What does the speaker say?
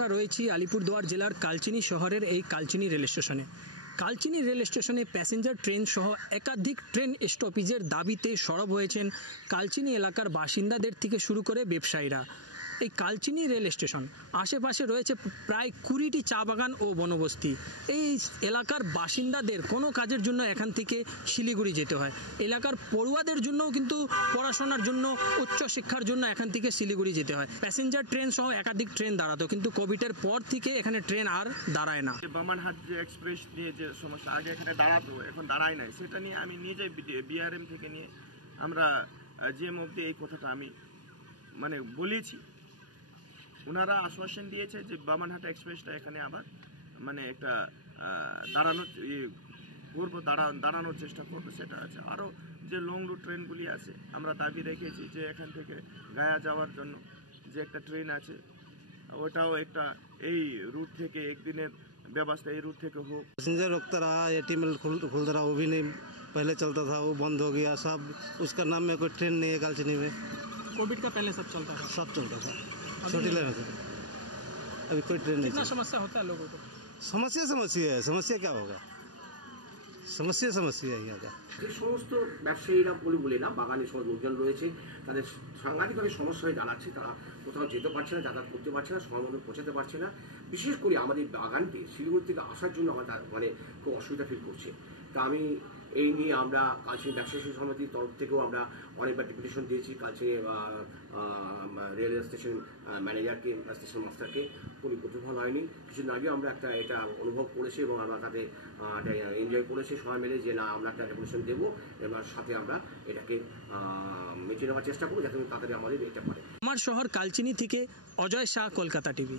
আমরা রয়েছি আলিপুরদুয়ার জেলার কালচিনি শহরের এই কালচিনি রেল স্টেশনে। কালচিনি রেল স্টেশনে প্যাসেঞ্জার ট্রেন সহ একাধিক ট্রেন স্টপেজের দাবিতে সরব হয়েছেন কালচিনি এলাকার বাসিন্দাদের থেকে শুরু করে ব্যবসায়ীরা। এই কালচিনি রেল স্টেশন আশেপাশে রয়েছে প্রায় 20টি চা বাগান ও বনবস্তি। এই এলাকার বাসিন্দাদের কোনো কাজের জন্য এখান থেকে শিলিগুড়ি যেতে হয়। এলাকার পড়ুয়াদের জন্যও কিন্তু পড়াশোনার জন্য, উচ্চশিক্ষার জন্য এখান থেকে শিলিগুড়ি যেতে হয়। প্যাসেঞ্জার ট্রেন সহ একাধিক ট্রেন দাঁড়াতো, কিন্তু কোভিডের পর থেকে এখানে ট্রেন আর দাঁড়ায় না। বামনহাট যে এক্সপ্রেস নিয়ে যে সমস্যা, আগে এখানে দাঁড়াতো, এখন দাঁড়ায় নাই, সেটা নিয়ে আমি নিজে বিআরএম থেকে নিয়ে আমরা জিএম অবধি এই কথাটা আমি বলেছি। ওনারা আশ্বাসন দিয়েছে যে বামনহাট এক্সপ্রেসটা এখানে আবার একটা দাঁড়ানোর চেষ্টা করবো, সেটা আছে। আরও যে লং রুট ট্রেনগুলি আছে, আমরা দাবি রেখেছি যে এখান থেকে গায়া যাওয়ার জন্য যে একটা ট্রেন আছে, ওটাও একটা এই रूट থেকে একদিনের व्यवस्था এই रूट থেকে हो। पैसेंजर रोकता रहा, एटीएम खुलता रहा, वो भी नहीं, पहले चलता था वो बंद हो गया सब। उसका नाम में कोई ट्रेन नहीं है कालचिनी में। कोविड का पहले सब चलता था, सब चलता था, छोटी लाइन में। अभी कोई ट्रेन नहीं। कितना समस्या होता है लोगों को? समस्या क्या होगा? समस्या है यहाँ का। যে সমস্ত ব্যবসায়ীরা বলে না, বাগানে সব লোকজন রয়েছে, তাদের সাংঘাতিকভাবে সমস্যা হয়ে দাঁড়াচ্ছে। তারা কোথাও যেতে পারছে না, যাতায়াত করতে পারছে না, সময় মতো পৌঁছাতে পারছে না। বিশেষ করে আমাদের বাগানটি শিলিগুড়ি থেকে আসার জন্য আমাদের খুব অসুবিধা ফিল করছে। তা আমি এই নিয়ে আমরা কালচিনি ব্যবসায়ী সমিতির তরফ থেকেও আমরা অনেকবার ডেপুটেশন দিয়েছি কালচিনি রেল স্টেশন ম্যানেজারকে, স্টেশন মাস্টারকে। কোনো প্রতিফল হয়নি। কিছুদিন আগেও আমরা এটা অনুভব করেছি এবং আমরা তাদের এনজয় করেছি সবাই মিলে, যে না, আমরা একটা ডেপুটেশন দেবো, এবার সাথে আমরা এটাকে মেনে নেওয়ার চেষ্টা করবো যাতে তাড়াতাড়ি আমাদের এটা পারে। আমার শহর কালচিনি থেকে অজয় শাহ, কলকাতা টিভি।